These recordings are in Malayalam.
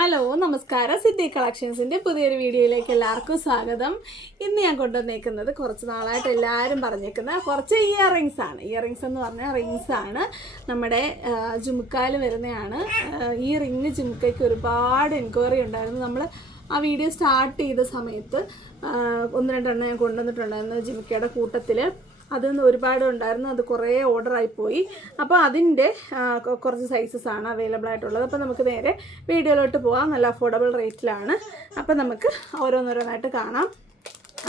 ഹലോ നമസ്കാരം. സിദ്ധി കളക്ഷൻസിൻ്റെ പുതിയൊരു വീഡിയോയിലേക്ക് എല്ലാവർക്കും സ്വാഗതം. ഇന്ന് ഞാൻ കൊണ്ടുവന്നേക്കുന്നത് കുറച്ച് നാളായിട്ട് എല്ലാവരും പറഞ്ഞേക്കുന്ന കുറച്ച് ഇയറിങ്സ് ആണ്. ഇയറിങ്സ് എന്ന് പറഞ്ഞാൽ റിങ്സ് ആണ്. നമ്മുടെ ജുമുക്കായിൽ വരുന്നതാണ്. ഈ റിങ് ജുമുക്കയ്ക്ക് ഒരുപാട് എൻക്വയറി ഉണ്ടായിരുന്നു. നമ്മൾ ആ വീഡിയോ സ്റ്റാർട്ട് ചെയ്ത സമയത്ത് ഒന്ന് രണ്ടെണ്ണം ഞാൻ കൊണ്ടുവന്നിട്ടുണ്ടായിരുന്നു ജുമുക്കയുടെ കൂട്ടത്തിൽ. അതിൽ ഒരുപാട് ഉണ്ടായിരുന്നു. അത് കുറേ ഓർഡറായിപ്പോയി. അപ്പോൾ അതിൻ്റെ കുറച്ച് സൈസസ് ആണ് അവൈലബിൾ ആയിട്ടുള്ളത്. അപ്പോൾ നമുക്ക് നേരെ വീഡിയോയിലോട്ട് പോകാം. നല്ല അഫോർഡബിൾ റേറ്റിലാണ്. അപ്പോൾ നമുക്ക് ഓരോന്നോരോന്നായിട്ട് കാണാം.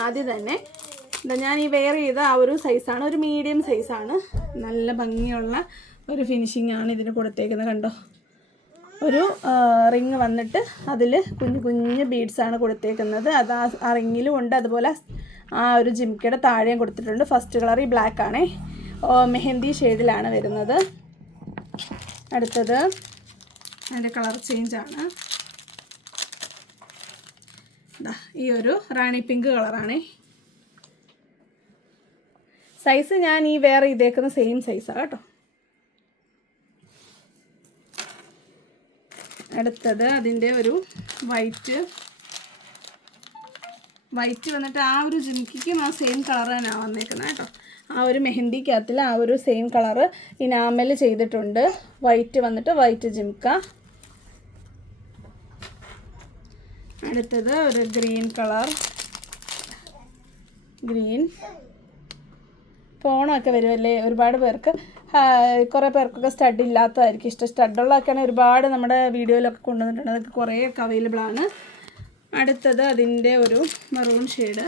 ആദ്യം തന്നെ ഞാൻ ഈ വെയർ ചെയ്ത ആ ഒരു സൈസാണ്, ഒരു മീഡിയം സൈസാണ്. നല്ല ഭംഗിയുള്ള ഒരു ഫിനിഷിംഗ് ആണ് ഇതിന് കൊടുത്തേക്കുന്നത്. കണ്ടോ, ഒരു റിങ് വന്നിട്ട് അതിൽ കുഞ്ഞു കുഞ്ഞു ബീഡ്സാണ് കൊടുത്തേക്കുന്നത്. അത് ആ റിങ്ങിലും ഉണ്ട്. അതുപോലെ ആ ഒരു ജിംക്കയുടെ താഴെയും കൊടുത്തിട്ടുണ്ട്. ഫസ്റ്റ് കളർ ഈ ബ്ലാക്ക് ആണേ, മെഹന്തി ഷെയ്ഡിലാണ് വരുന്നത്. അടുത്തത് അതിൻ്റെ കളർ ചേഞ്ചാണ്. ഈ ഒരു റാണി പിങ്ക് കളറാണേ. സൈസ് ഞാൻ ഈ വെയർ ചെയ്തേക്കുന്ന സെയിം സൈസാണ് കേട്ടോ. അടുത്തത് അതിൻ്റെ ഒരു വൈറ്റ് വന്നിട്ട് ആ ഒരു ജിമിക്കും ആ സെയിം കളർ തന്നെയാണ് വന്നേക്കുന്നത് കേട്ടോ. ആ ഒരു മെഹന്തിക്കകത്തിൽ ആ ഒരു സെയിം കളറ് ഇനാമൽ ചെയ്തിട്ടുണ്ട്. വൈറ്റ് വന്നിട്ട് വൈറ്റ് ജിംക്ക. അടുത്തത് ഒരു ഗ്രീൻ കളർ, ഗ്രീൻ ഫോണൊക്കെ വരുമല്ലേ ഒരുപാട് പേർക്ക്. കുറേ പേർക്കൊക്കെ സ്റ്റഡ് ഇല്ലാത്തതായിരിക്കും ഇഷ്ടം. സ്റ്റഡുള്ളതൊക്കെയാണ് ഒരുപാട് നമ്മുടെ വീഡിയോയിലൊക്കെ കൊണ്ടുവന്നിട്ടുണ്ട്. അതൊക്കെ കുറേയൊക്കെ അവൈലബിൾ ആണ്. അടുത്തത് അതിൻ്റെ ഒരു മെറൂൺ ഷെയ്ഡ്.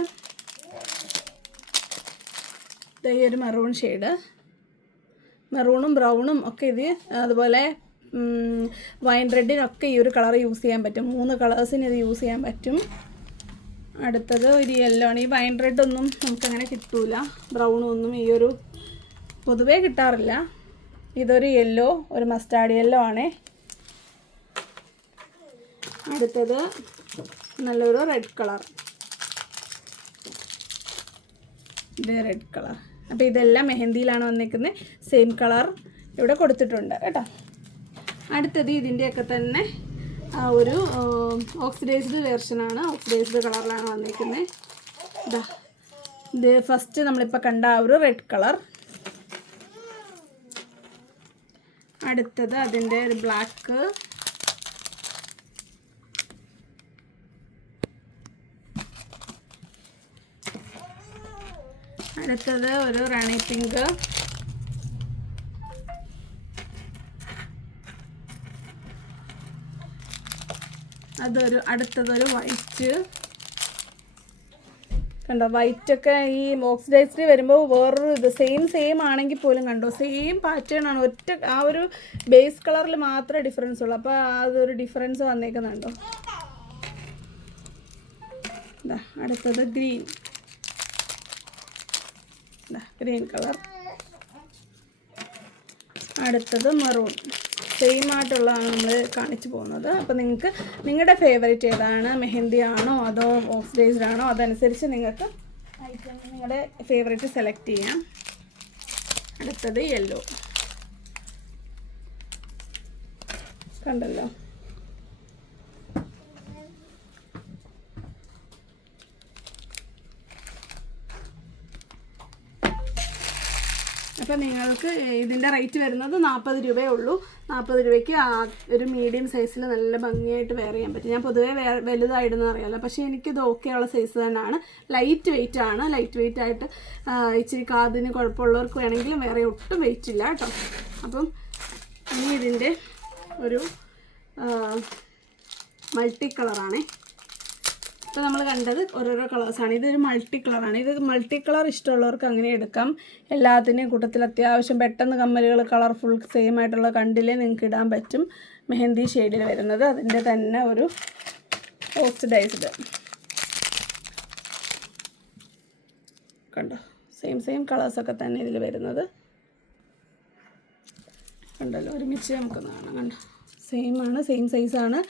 ഈ ഒരു മെറൂൺ ഷെയ്ഡ്, മെറൂണും ബ്രൗണും ഒക്കെ ഇത്, അതുപോലെ വൈൻ റെഡിനൊക്കെ ഈ ഒരു കളർ യൂസ് ചെയ്യാൻ പറ്റും. 3 കളേഴ്സിന് ഇത് യൂസ് ചെയ്യാൻ പറ്റും. അടുത്തത് ഒരു യെല്ലോ ആണ്. ഈ വൈൻ റെഡൊന്നും നമുക്കങ്ങനെ കിട്ടൂല, ബ്രൗണും ഒന്നും ഈ ഒരു പൊതുവേ കിട്ടാറില്ല. ഇതൊരു യെല്ലോ, ഒരു മസ്റ്റാർഡ് യെല്ലോ ആണേ. അടുത്തത് നല്ലൊരു റെഡ് കളർ, ഇത് റെഡ് കളർ. അപ്പോൾ ഇതെല്ലാം മെഹന്തിയിലാണ് വന്നിരിക്കുന്നത്. സെയിം കളർ ഇവിടെ കൊടുത്തിട്ടുണ്ട് കേട്ടോ. അടുത്തത് ഇതിൻ്റെയൊക്കെ തന്നെ ഒരു ഓക്സിഡൈസ്ഡ് വെർഷനാണ്. ഓക്സിഡൈസ്ഡ് കളറിലാണ് വന്നിരിക്കുന്നത്. ഇത് ഫസ്റ്റ് നമ്മളിപ്പോൾ കണ്ട ആ ഒരു റെഡ് കളർ. അടുത്തത് അതിൻ്റെ ഒരു ബ്ലാക്ക്. അടുത്തത് ഒരു റാണി പിങ്ക്. അടുത്തതൊരു വൈറ്റ്. കണ്ടോ, വൈറ്റൊക്കെ ഈ ഓക്സിഡൈസ്ഡ് വരുമ്പോൾ വേറൊരു ഇത് സെയിം ആണെങ്കിൽ പോലും കണ്ടോ സെയിം പാറ്റേൺ ആണ്. ഒറ്റ ആ ഒരു ബേസ് കളറിൽ മാത്രമേ ഡിഫറൻസ് ഉള്ളൂ. അപ്പോൾ അതൊരു ഡിഫറൻസ് വന്നേക്കുന്നുണ്ടോ. അടുത്തത് ഗ്രീൻ, ഗ്രീൻ കളർ. അടുത്തത് മെറൂൺ. സെയിം ആയിട്ടുള്ളതാണ് നമ്മൾ കാണിച്ചു പോകുന്നത്. അപ്പോൾ നിങ്ങൾക്ക് നിങ്ങളുടെ ഫേവറേറ്റ് ഏതാണ്, മെഹന്തി ആണോ അതോ ഓക്സിഡൈസ്ഡ് ആണോ, അതനുസരിച്ച് നിങ്ങൾക്ക് ഐറ്റം നിങ്ങളുടെ ഫേവറേറ്റ് സെലക്ട് ചെയ്യാം. അടുത്തത് യെല്ലോ. കണ്ടല്ലോ, അപ്പോൾ നിങ്ങൾക്ക് ഇതിൻ്റെ റേറ്റ് വരുന്നത് 40 രൂപയേ ഉള്ളൂ. 40 രൂപയ്ക്ക് ഒരു മീഡിയം സൈസിൽ നല്ല ഭംഗിയായിട്ട് വെയർ ചെയ്യാൻ പറ്റും. ഞാൻ പൊതുവേ വലുതായിടുന്ന അറിയാമല്ലോ, പക്ഷേ എനിക്കിത് ഓക്കെയുള്ള സൈസ് തന്നെയാണ്. ലൈറ്റ് വെയിറ്റ് ആണ്. ലൈറ്റ് വെയിറ്റ് ആയിട്ട് ഇച്ചിരി കാതിന് കുഴപ്പമുള്ളവർക്ക് വേണമെങ്കിലും വേറെ ഒട്ടും വെയിറ്റ് ഇല്ല കേട്ടോ. അപ്പം ഇനി ഇതിൻ്റെ ഒരു മൾട്ടി കളറാണേ. ഇപ്പോൾ നമ്മൾ കണ്ടത് ഓരോരോ കളേഴ്സാണ്. ഇതൊരു മൾട്ടി കളറാണ്. ഇത് മൾട്ടി കളർ ഇഷ്ടമുള്ളവർക്ക് അങ്ങനെ എടുക്കാം. എല്ലാത്തിൻ്റെയും കൂട്ടത്തിൽ അത്യാവശ്യം പെട്ടെന്ന് കമ്മലുകൾ കളർഫുൾ സെയിം ആയിട്ടുള്ള കണ്ടില്ലേ നിങ്ങൾക്ക് ഇടാൻ പറ്റും. മെഹന്തി ഷെയ്ഡിൽ വരുന്നത്. അതിൻ്റെ തന്നെ ഒരു ഓക്സിഡൈസ്ഡ് കണ്ടോ, സെയിം കളേഴ്സൊക്കെ തന്നെ ഇതിൽ വരുന്നത്. കണ്ടല്ലോ, ഒരുമിച്ച് നമുക്കൊന്ന് കാണാം. കണ്ടോ, സെയിം സൈസാണ്.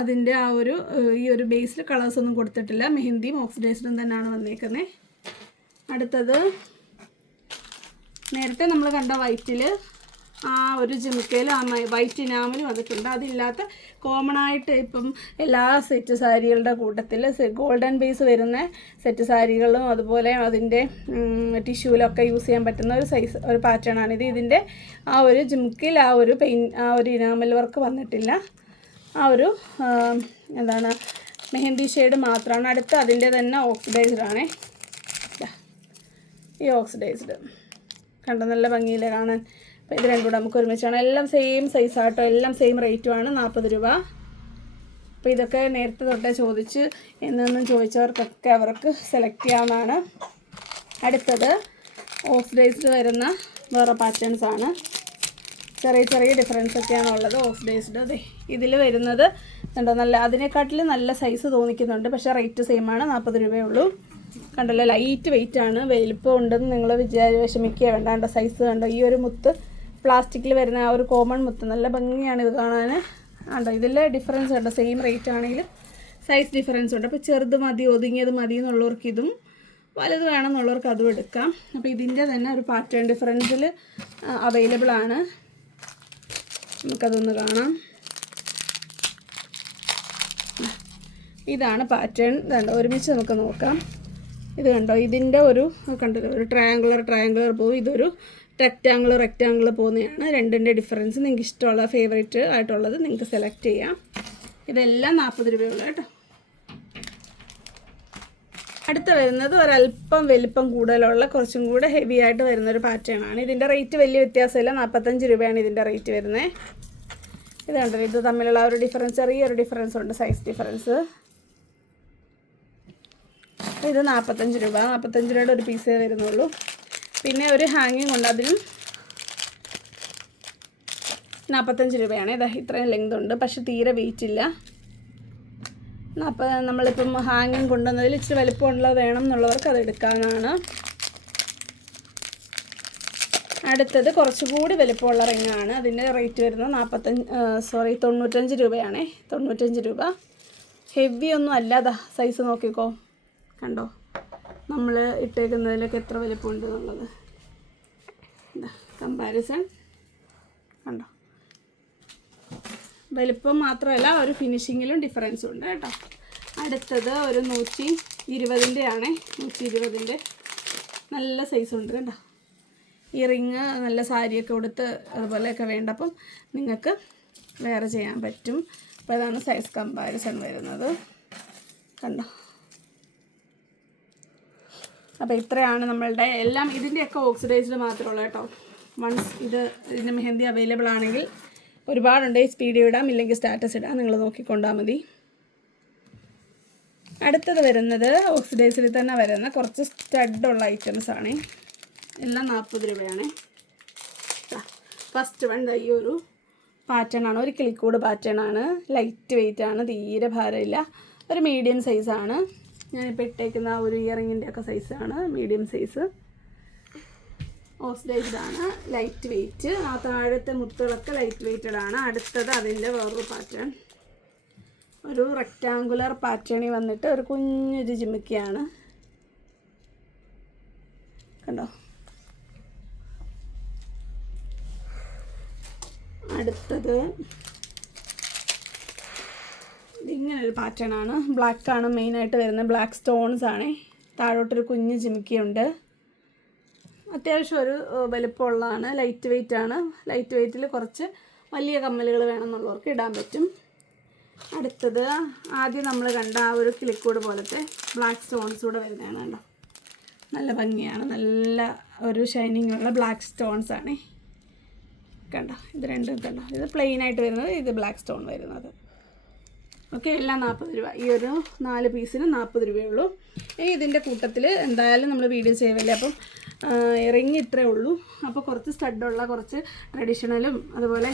അതിൻ്റെ ആ ഒരു ഈ ഒരു ബേസിൽ കളേഴ്സൊന്നും കൊടുത്തിട്ടില്ല. മെഹന്തിയും ഓക്സിഡൈസ്ഡും തന്നെയാണ് വന്നേക്കുന്നത്. അടുത്തത് നേരത്തെ നമ്മൾ കണ്ട വൈറ്റിൽ ആ ഒരു ജിമിക്കയിൽ ആ വൈറ്റ് ഇനാമൽ വന്നിട്ടുണ്ട്. അതില്ലാത്ത കോമൺ ആയിട്ട് ഇപ്പം എല്ലാ സെറ്റ് സാരികളുടെ കൂട്ടത്തിൽ ഗോൾഡൻ ബേസ് വരുന്ന സെറ്റ് സാരികളും അതുപോലെ അതിൻ്റെ ടിഷ്യൂലൊക്കെ യൂസ് ചെയ്യാൻ പറ്റുന്ന ഒരു പാറ്റേൺ ആണിത്. ഇതിൻ്റെ ആ ഒരു ജിമിക്കിൽ ആ ഒരു ആ ഒരു ഇനാമൽ വർക്ക് വന്നിട്ടില്ല. ആ ഒരു എന്താണ് മെഹന്തി ഷെയ്ഡ് മാത്രമാണ്. അടുത്ത് അതിൻ്റെ തന്നെ ഓക്സിഡൈസ്ഡ് ആണേ. ഈ ഓക്സിഡൈസ്ഡ് കണ്ടോ, നല്ല ഭംഗിയില്ല കാണാൻ. അപ്പോൾ ഇത് രണ്ടും കൂടെ നമുക്ക് ഒരുമിച്ചാണ്. എല്ലാം സെയിം സൈസാട്ടോ, എല്ലാം സെയിം റേറ്റുമാണ്, 40 രൂപ. അപ്പോൾ ഇതൊക്കെ നേരത്തെ തൊട്ടേ ചോദിച്ച് എന്നൊന്നും ചോദിച്ചവർക്കൊക്കെ അവർക്ക് സെലക്ട് ചെയ്യാവുന്നതാണ്. അടുത്തത് ഓക്സിഡൈസ്ഡ് വരുന്ന വേറെ പാറ്റേൺസ് ആണ്. ചെറിയ ചെറിയ ഡിഫറൻസ് ഒക്കെയാണ് ഉള്ളത്. ഓക്സിഡൈസ്ഡ് അതെ ഇതിൽ വരുന്നത് കണ്ടോ, നല്ല അതിനെക്കാട്ടിലും നല്ല സൈസ് തോന്നിക്കുന്നുണ്ട്. പക്ഷേ റേറ്റ് സെയിം ആണ്, 40 രൂപയേ ഉള്ളൂ. കണ്ടല്ലോ, ലൈറ്റ് വെയിറ്റ് ആണ്. വലിപ്പം ഉണ്ടെന്ന് നിങ്ങൾ വിഷമിക്കുക വേണ്ട. സൈസ് കണ്ടോ, ഈ ഒരു മുത്ത് പ്ലാസ്റ്റിക്കിൽ വരുന്ന ആ ഒരു കോമൺ മുത്ത് നല്ല ഭംഗിയാണ് ഇത് കാണാൻ. കണ്ടോ, ഇതിൽ ഡിഫറൻസ് ഉണ്ട്. സെയിം റേറ്റ് ആണെങ്കിലും സൈസ് ഡിഫറൻസ് ഉണ്ട്. അപ്പോൾ ചെറുത് മതി, ഒതുങ്ങിയത് മതി എന്നുള്ളവർക്ക് ഇതും, വലുത് വേണമെന്നുള്ളവർക്ക് അതും എടുക്കാം. അപ്പോൾ ഇതിൻ്റെ തന്നെ ഒരു പാറ്റേൺ ഡിഫറൻസിൽ അവൈലബിൾ ആണ്. നമുക്കതൊന്ന് കാണാം. ഇതാണ് പാറ്റേൺ. കണ്ടോ, ഒരുമിച്ച് നമുക്ക് നോക്കാം. ഇത് കണ്ടോ, ഇതിൻ്റെ ഒരു കണ്ടല്ലോ, ഒരു ട്രയാങ്കുലർ പോകും. ഇതൊരു റെക്റ്റാങ്കിൾ പോകുന്നതാണ്. രണ്ടിൻ്റെ ഡിഫറൻസ് നിങ്ങൾക്ക് ഇഷ്ടമുള്ള ഫേവറേറ്റ് ആയിട്ടുള്ളത് നിങ്ങൾക്ക് സെലക്ട് ചെയ്യാം. ഇതെല്ലാം 40 രൂപയുള്ള കേട്ടോ. അടുത്ത വരുന്നത് ഒരല്പം വലിപ്പം കൂടുതലുള്ള കുറച്ചും കൂടെ ഹെവി ആയിട്ട് വരുന്നൊരു പാറ്റേൺ ആണ്. ഇതിൻ്റെ റേറ്റ് വലിയ വ്യത്യാസമില്ല, 45 രൂപയാണ് ഇതിൻ്റെ റേറ്റ് വരുന്നത്. ഇത് കണ്ടല്ലോ, ഇത് തമ്മിലുള്ള ഒരു ഡിഫറൻസ്, ചെറിയൊരു ഡിഫറൻസ് ഉണ്ട്, സൈസ് ഡിഫറൻസ്. ഇത് 45 രൂപ, 45 രൂപയുടെ ഒരു പീസേ വരുന്നുള്ളൂ. പിന്നെ ഒരു ഹാങ്ങിങ് ഉണ്ട്, അതിനും 45 രൂപയാണ്. ഇതാ ഇത്രയും ലെങ്ത് ഉണ്ട്, പക്ഷെ തീരെ വെയിറ്റ് ഇല്ല. നമ്മളിപ്പം ഹാങ്ങിങ് കൊണ്ടുവന്നതിൽ ഇച്ചിരി വലിപ്പമുള്ളത് വേണം എന്നുള്ളവർക്ക് അത് എടുക്കാവുന്നതാണ്. അടുത്തത് കുറച്ചുകൂടി വലിപ്പമുള്ള റിങ്ങാണ്. അതിൻ്റെ റേറ്റ് വരുന്നത് 95 രൂപയാണ്. 95 രൂപ. ഹെവി ഒന്നും അല്ല. അതാ സൈസ് നോക്കിക്കോ, കണ്ടോ നമ്മൾ ഇട്ടേക്കുന്നതിലൊക്കെ എത്ര വലിപ്പമുണ്ട് എന്നുള്ളത്. എന്താ കമ്പാരിസൺ കണ്ടോ, വലിപ്പം മാത്രമല്ല ഒരു ഫിനിഷിങ്ങിലും ഡിഫറൻസും ഉണ്ട് കേട്ടോ. അടുത്തത് ഒരു 120 ആണ്. 120 നല്ല സൈസുണ്ട് കേട്ടോ. ഈ റിങ് നല്ല സാരിയൊക്കെ കൊടുത്ത് അതുപോലെയൊക്കെ വേണ്ടപ്പം നിങ്ങൾക്ക് വേറെ ചെയ്യാൻ പറ്റും. അപ്പോൾ അതാണ് സൈസ് കമ്പാരിസൺ വരുന്നത് കണ്ടോ. അപ്പോൾ ഇത്രയാണ് നമ്മളുടെ എല്ലാം. ഇതിൻ്റെയൊക്കെ ഓക്സിഡൈസ്ഡ് മാത്രമുള്ളൂ കേട്ടോ. വൺസ് ഇതിൻ്റെ മെഹന്തി അവൈലബിൾ ആണെങ്കിൽ ഒരുപാടുണ്ട്. വീഡിയോ ഇടാം, ഇല്ലെങ്കിൽ സ്റ്റാറ്റസ് ഇടാം, നിങ്ങൾ നോക്കിക്കൊണ്ടാൽ മതി. അടുത്തത് വരുന്നത് ഓക്സിഡൈസിൽ തന്നെ വരുന്ന കുറച്ച് സ്റ്റഡുള്ള ഐറ്റംസ് ആണ്. എല്ലാം 40 രൂപയാണ്. ഫസ്റ്റ് വൺ ഈ ഒരു പാറ്റേൺ ആണ്, ഒരു കിളിക്കൂട് പാറ്റേൺ ആണ്. ലൈറ്റ് വെയിറ്റ് ആണ്, തീരെ ഭാരമില്ല. ഒരു മീഡിയം സൈസാണ്. ഞാനിപ്പോൾ ഇട്ടേക്കുന്ന ഒരു ഇയറിങ്ങിൻ്റെ ഒക്കെ സൈസാണ്, മീഡിയം സൈസ്. ഓക്സിഡൈസ്ഡ് ആണ്, ലൈറ്റ് വെയിറ്റ്. ആ താഴത്തെ മുത്തുകളൊക്കെ ലൈറ്റ് വെയ്റ്റഡ് ആണ്. അടുത്തത് അതിൻ്റെ വേറൊരു പാറ്റേൺ, ഒരു റെക്റ്റാങ്കുലർ പാറ്റേണിൽ വന്നിട്ട് ഒരു കുഞ്ഞൊരു ജിമിക്കിയാണ് കണ്ടോ. അടുത്തത് ഇങ്ങനൊരു പാറ്റേൺ ആണ്. ബ്ലാക്കാണ് മെയിനായിട്ട് വരുന്നത്. ബ്ലാക്ക് സ്റ്റോൺസ് ആണ്. താഴോട്ടൊരു കുഞ്ഞ് ജിമിക്കിയുണ്ട്. അത്യാവശ്യം ഒരു വലുപ്പമുള്ളതാണ്. ലൈറ്റ് വെയിറ്റ് ആണ്. ലൈറ്റ് വെയിറ്റിൽ കുറച്ച് വലിയ കമ്മലുകൾ വേണമെന്നുള്ളവർക്ക് ഇടാൻ പറ്റും. അടുത്തത് ആദ്യം നമ്മൾ കണ്ട ആ ഒരു കിളിക്കൂട് പോലത്തെ ബ്ലാക്ക് സ്റ്റോൺസ് കൂടെ വരുന്നതാണ് കണ്ടോ. നല്ല ഭംഗിയാണ്, നല്ല ഒരു ഷൈനിങ് ഉള്ള ബ്ലാക്ക് സ്റ്റോൺസ് ആണ് കണ്ടോ. ഇത് രണ്ടും കണ്ടോ, ഇത് പ്ലെയിൻ ആയിട്ട് വരുന്നത്, ഇത് ബ്ലാക്ക് സ്റ്റോൺ വരുന്നത്. ഓക്കെ, എല്ലാം 40 രൂപ. ഈ ഒരു 4 പീസിന് 40 രൂപയേ ഉള്ളൂ. ഇനി ഇതിൻ്റെ കൂട്ടത്തിൽ എന്തായാലും നമ്മൾ വീഡിയോ ചെയ്യല്ലേ, അപ്പം റിങ് ഇത്രയേ ഉള്ളൂ. അപ്പോൾ കുറച്ച് സ്റ്റഡുള്ള കുറച്ച് ട്രഡീഷണലും അതുപോലെ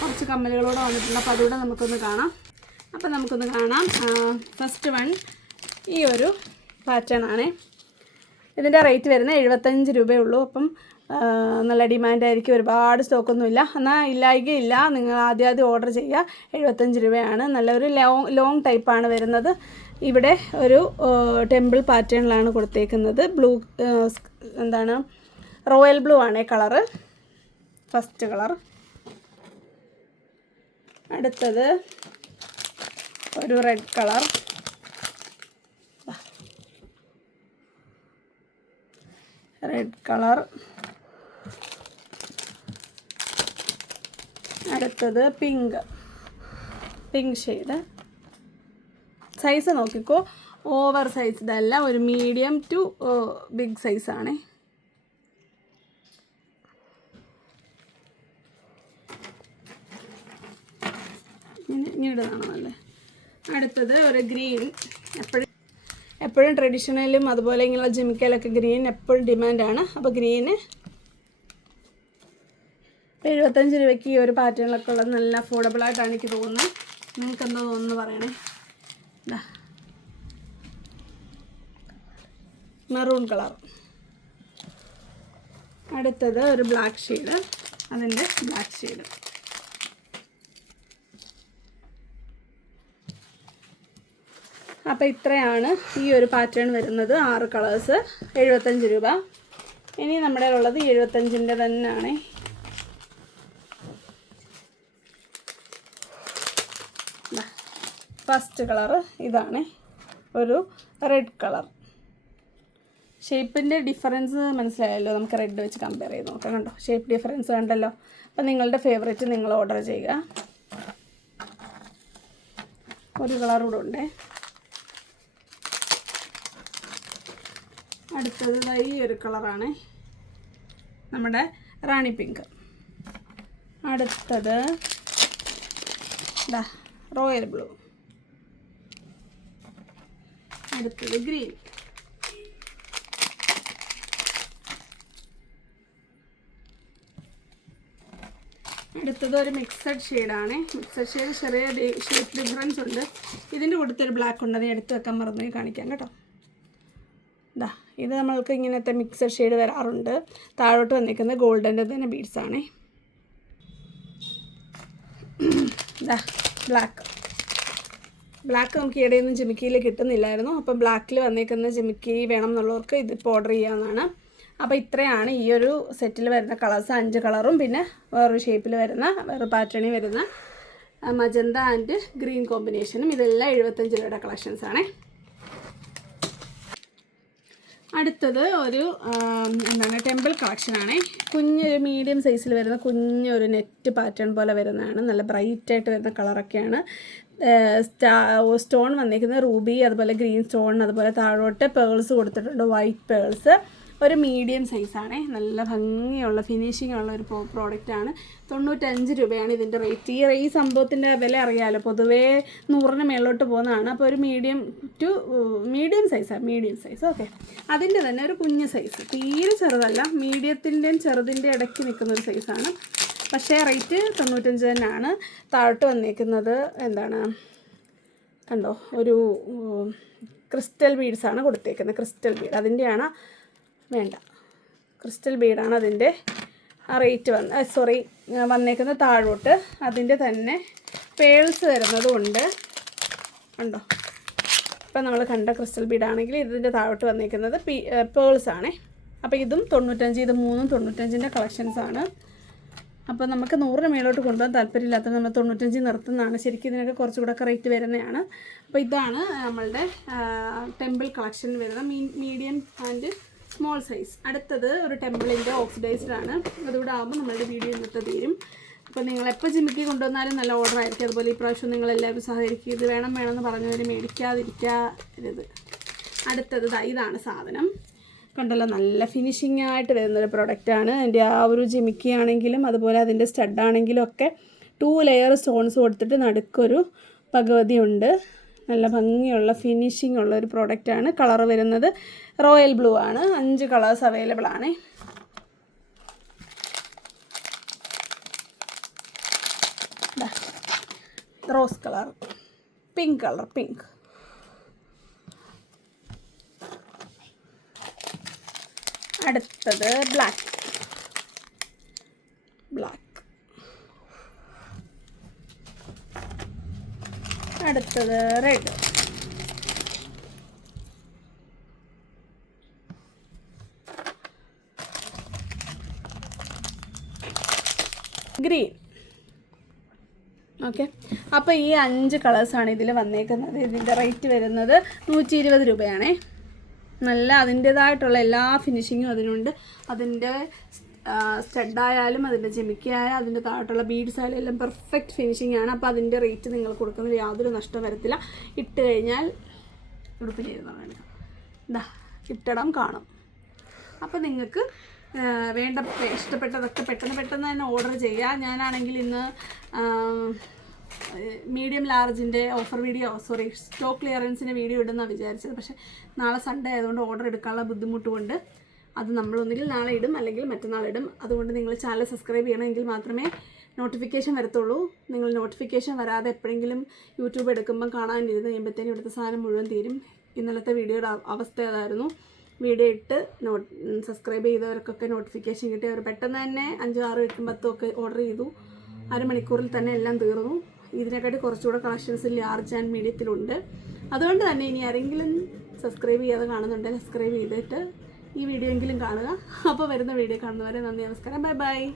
കുറച്ച് കമ്മലുകളോടെ വന്നിട്ടുണ്ട്. അപ്പോൾ അതുകൂടെ നമുക്കൊന്ന് കാണാം. ഫസ്റ്റ് വൺ ഈ ഒരു പാറ്റേൺ ആണ്. ഇതിൻ്റെ റേറ്റ് വരുന്നത് 75 രൂപയേ ഉള്ളൂ. അപ്പം നല്ല ഡിമാൻഡായിരിക്കും. ഒരുപാട് സ്റ്റോക്കൊന്നുമില്ല, എന്നാൽ ഇല്ലായികയില്ല. നിങ്ങൾ ആദ്യം ഓർഡർ ചെയ്യുക. 75 രൂപയാണ്. നല്ലൊരു ലോങ് ടൈപ്പാണ് വരുന്നത്. ഇവിടെ ഒരു ടെമ്പിൾ പാറ്റേണിലാണ് കൊടുത്തേക്കുന്നത്. ബ്ലൂ റോയൽ ബ്ലൂ ആണ് കളറ്. First colour. അടുത്തത് ഒരു റെഡ് കളർ. Red colour. അടുത്തത് പിങ്ക് ഷെയ്ഡ്. സൈസ് നോക്കിക്കോ, ഓവർ സൈസ് ഇതല്ല, ഒരു മീഡിയം ടു ബിഗ് സൈസാണ്. ഇങ്ങനെയാണോ അല്ലേ. അടുത്തത് ഒരു ഗ്രീൻ. എപ്പോഴും ട്രഡീഷണലും അതുപോലെ ഇങ്ങനെയുള്ള ജിമിക്കലൊക്കെ ഗ്രീൻ എപ്പോഴും ഡിമാൻഡാണ്. അപ്പോൾ ഗ്രീന് 75 രൂപയ്ക്ക് ഈ ഒരു പാറ്റേണിലൊക്കെ ഉള്ളത് നല്ല അഫോർഡബിളായിട്ടാണ് എനിക്ക് തോന്നുന്നത്. നിങ്ങൾക്ക് എന്താ തോന്നുന്നു പറയണേ. Maroon colour. അടുത്തത് ഒരു ബ്ലാക്ക് ഷെയ്ഡ്, അതിൻ്റെ ബ്ലാക്ക് ഷെയ്ഡ്. അപ്പോൾ ഇത്രയാണ് ഈ ഒരു പാറ്റേൺ വരുന്നത്. 6 കളേഴ്സ്, 75 രൂപ. ഇനി നമ്മുടെ ഉള്ളത് 75ൻ്റെ തന്നെയാണ്. ഫസ്റ്റ് കളറ് ഇതാണ്, ഒരു റെഡ് കളർ. ഷേപ്പിൻ്റെ ഡിഫറൻസ് മനസ്സിലായല്ലോ. നമുക്ക് റെഡ് വെച്ച് കമ്പയർ ചെയ്ത് നോക്കാം. കണ്ടോ, ഷേപ്പ് ഡിഫറൻസ് കണ്ടല്ലോ. അപ്പോൾ നിങ്ങളുടെ ഫേവറേറ്റ് നിങ്ങൾ ഓർഡർ ചെയ്യുക. ഒരു കളർ കൂടെ ഉണ്ട്. അടുത്തത് ഈ ഒരു കളറാണ്, നമ്മുടെ റാണി പിങ്ക്. അടുത്തത് റോയൽ ബ്ലൂ. അടുത്തത് ഗ്രീൻ. അടുത്തത് ഒരു മിക്സഡ് ഷെയ്ഡാണ്. മിക്സഡ് ഷെയ്ഡ് ചെറിയ ഷേപ്പ് ഡിഫറൻസ് ഉണ്ട്. ഇതിൻ്റെ കൂട്ടത്തൊരു ബ്ലാക്ക് ഉണ്ട്, അത് എടുത്ത് വെക്കാൻ മറന്നു കാണിക്കാം കേട്ടോ. ഇത് നമ്മൾക്ക് ഇങ്ങനത്തെ മിക്സഡ് ഷെയ്ഡ് വരാറുണ്ട്. താഴോട്ട് വന്നിരിക്കുന്നത് ഗോൾഡൻ്റെ തന്നെ ബീഡ്സാണ്. ബ്ലാക്ക് നമുക്ക് ഇടയൊന്നും ജിമിക്കിയിൽ കിട്ടുന്നില്ലായിരുന്നു. അപ്പോൾ ബ്ലാക്കിൽ വന്നേക്കുന്ന ജിമിക്കി വേണം എന്നുള്ളവർക്ക് ഇതിപ്പോൾ ഓർഡർ ചെയ്യാവുന്നതാണ്. അപ്പോൾ ഇത്രയാണ് ഈ ഒരു സെറ്റിൽ വരുന്ന കളേഴ്സ്. 5 കളറും പിന്നെ വേറൊരു ഷേപ്പിൽ വരുന്ന വേറെ പാറ്റേണിൽ വരുന്ന മജന്ത ആൻഡ് ഗ്രീൻ കോമ്പിനേഷനും. ഇതെല്ലാം 75 രൂപയുടെ കളക്ഷൻസാണ്. അടുത്തത് ഒരു ടെമ്പിൾ കളക്ഷനാണ്. കുഞ്ഞൊരു മീഡിയം സൈസിൽ വരുന്ന കുഞ്ഞൊരു നെറ്റ് പാറ്റേൺ പോലെ വരുന്നതാണ്. നല്ല ബ്രൈറ്റായിട്ട് വരുന്ന കളറൊക്കെയാണ്. സ്റ്റോൺ വന്നിരിക്കുന്നത് റൂബി, അതുപോലെ ഗ്രീൻ സ്റ്റോൺ, അതുപോലെ താഴോട്ട് പേൾസ് കൊടുത്തിട്ടുണ്ട്, വൈറ്റ് പേൾസ്. ഒരു മീഡിയം സൈസാണ്. നല്ല ഭംഗിയുള്ള ഫിനിഷിംഗ് ഉള്ള ഒരു പ്രോഡക്റ്റാണ്. 95 രൂപയാണ് ഇതിൻ്റെ റേറ്റ്. ഈ സംഭവത്തിൻ്റെ വില അറിയാമല്ലോ, പൊതുവേ 100-ന് മേളിലോട്ട് പോകുന്നതാണ്. അപ്പോൾ ഒരു മീഡിയം സൈസ് ഓക്കെ. അതിൻ്റെ തന്നെ ഒരു കുഞ്ഞ് സൈസ്, തീരെ ചെറുതല്ല, മീഡിയത്തിൻ്റെയും ചെറുതിൻ്റെ ഇടയ്ക്ക് നിൽക്കുന്ന ഒരു സൈസാണ്. പക്ഷേ റേറ്റ് 95 തന്നെയാണ്. താഴോട്ട് വന്നിരിക്കുന്നത് കണ്ടോ, ഒരു ക്രിസ്റ്റൽ ബീഡ്സാണ് കൊടുത്തേക്കുന്നത്. ക്രിസ്റ്റൽ ബീഡ് അതിൻ്റെയാണ് ക്രിസ്റ്റൽ ബീഡാണ് അതിൻ്റെ റേറ്റ് വന്നേക്കുന്നത്. താഴോട്ട് അതിൻ്റെ തന്നെ പേൾസ് വരുന്നതുകൊണ്ട് കണ്ടോ. ഇപ്പം നമ്മൾ കണ്ട ക്രിസ്റ്റൽ ബീഡാണെങ്കിൽ ഇതിൻ്റെ താഴോട്ട് വന്നേക്കുന്നത് പേൾസാണ്. അപ്പോൾ ഇതും 95, ഇത് 3ഉം 95ൻ്റെ കളക്ഷൻസാണ്. അപ്പോൾ നമുക്ക് 100-ന് മേലോട്ട് കൊണ്ടുപോകാൻ താല്പര്യമില്ലാത്തത് നമ്മൾ 95 നിർത്തുന്നതാണ്. ശരിക്കും ഇതിനൊക്കെ കുറച്ചുകൂടെ റേറ്റ് വരുന്നതാണ്. അപ്പോൾ ഇതാണ് നമ്മളുടെ ടെമ്പിൾ കളക്ഷൻ വരുന്ന മീഡിയം ആൻഡ് സ്മോൾ സൈസ്. അടുത്തത് ഒരു ടെമ്പിളിൻ്റെ ഓക്സിഡൈസ്ഡ് ആണ്. അതുകൂടെ ആകുമ്പോൾ നമ്മളുടെ വീഡിയോ ഇന്നത്തെ തീരും. അപ്പോൾ നിങ്ങളെപ്പോൾ ജിമിക്കി കൊണ്ടുവന്നാലും നല്ല ഓർഡർ ആയിരിക്കും. അതുപോലെ ഈ പ്രാവശ്യം നിങ്ങളെല്ലാവരും സഹകരിക്കുക. ഇത് വേണമെന്ന് പറഞ്ഞവർ മേടിക്കാതിരിക്കരുത്. അടുത്തത് ഇതാണ് സാധനം. കണ്ടല്ലോ, നല്ല ഫിനിഷിംഗ് ആയിട്ട് വരുന്നൊരു പ്രൊഡക്റ്റാണ്. അതിൻ്റെ ആ ഒരു ജിമിക്കി ആണെങ്കിലും അതുപോലെ അതിൻ്റെ സ്റ്റഡാണെങ്കിലും ഒക്കെ 2 ലെയർ സ്റ്റോൺസ് കൊടുത്തിട്ട് നടുക്കൊരു ഭഗവതി ഉണ്ട്. നല്ല ഭംഗിയുള്ള ഫിനിഷിംഗ് ഉള്ള ഒരു പ്രോഡക്റ്റാണ്. കളർ വരുന്നത് റോയൽ ബ്ലൂ ആണ്. 5 കളേഴ്സ് അവൈലബിൾ ആണ്. Rose colour, pink. അടുത്തത് ബ്ലാക്ക്. അടുത്തത് റെഡ്. ഗ്രീൻ. ഓക്കെ, അപ്പോൾ ഈ 5 കളേഴ്സാണ് ഇതിൽ വന്നേക്കുന്നത്. ഇതിൻ്റെ റേറ്റ് വരുന്നത് 120 രൂപയാണേ. നല്ല അതിൻ്റേതായിട്ടുള്ള എല്ലാ ഫിനിഷിങ്ങും അതിനുണ്ട്. അതിൻ്റെ സ്റ്റഡായാലും അതിൻ്റെ ജിമിക്കായാലും അതിൻ്റെ താഴോട്ടുള്ള ബീഡ്സ് ആയാലും എല്ലാം പെർഫെക്റ്റ് ഫിനിഷിംഗ് ആണ്. അപ്പോൾ അതിൻ്റെ റേറ്റ് നിങ്ങൾ കൊടുക്കുന്നത് യാതൊരു നഷ്ടം വരത്തില്ല. ഇട്ട് കഴിഞ്ഞാൽ ഉടുപ്പിലിരുന്നാണ് ഇതാ ഇട്ടിടം കാണും. അപ്പോൾ നിങ്ങൾക്ക് വേണ്ട ഇഷ്ടപ്പെട്ടതൊക്കെ പെട്ടെന്ന് തന്നെ ഓർഡർ ചെയ്യുക. ഞാനാണെങ്കിൽ ഇന്ന് മീഡിയം ലാർജിൻ്റെ സ്റ്റോക്ക് ക്ലിയറൻസിൻ്റെ വീഡിയോ ഇടുന്നതാണ് വിചാരിച്ചത്. പക്ഷേ നാളെ സൺഡേ ആയതുകൊണ്ട് ഓർഡർ എടുക്കാനുള്ള ബുദ്ധിമുട്ട് കൊണ്ട് അത് നമ്മളൊന്നുകിൽ നാളെ ഇടും അല്ലെങ്കിൽ മറ്റന്നാൾ ഇടും. അതുകൊണ്ട് നിങ്ങൾ ചാനൽ സബ്സ്ക്രൈബ് ചെയ്യണമെങ്കിൽ മാത്രമേ നോട്ടിഫിക്കേഷൻ വരത്തുള്ളൂ. നിങ്ങൾ നോട്ടിഫിക്കേഷൻ വരാതെ എപ്പോഴെങ്കിലും യൂട്യൂബ് എടുക്കുമ്പം കാണാനിരുന്ന് കഴിയുമ്പോഴത്തേനും ഇവിടുത്തെ സാധനം മുഴുവൻ തീരും. ഇന്നലത്തെ വീഡിയോയുടെ അവസ്ഥ അതായിരുന്നു. വീഡിയോ ഇട്ട് സബ്സ്ക്രൈബ് ചെയ്തവർക്കൊക്കെ നോട്ടിഫിക്കേഷൻ കിട്ടി. അവർ പെട്ടെന്ന് തന്നെ 5, 6, 8, 10 ഒക്കെ ഓർഡർ ചെയ്തു. അരമണിക്കൂറിൽ തന്നെ എല്ലാം തീർന്നു. ഇതിനെക്കാട്ടി കുറച്ചുകൂടെ കളക്ഷൻസ് ലാർജ് ആൻഡ് മീഡിയത്തിലുണ്ട്. അതുകൊണ്ട് തന്നെ ഇനി ആരെങ്കിലും സബ്സ്ക്രൈബ് ചെയ്യാതെ കാണുന്നുണ്ടെങ്കിൽ സബ്സ്ക്രൈബ് ചെയ്തിട്ട് ഈ വീഡിയോ എങ്കിലും കാണുക. അപ്പോൾ വരുന്ന വീഡിയോ കാണുന്നവരെ നന്ദി, നമസ്കാരം, ബൈ ബൈ.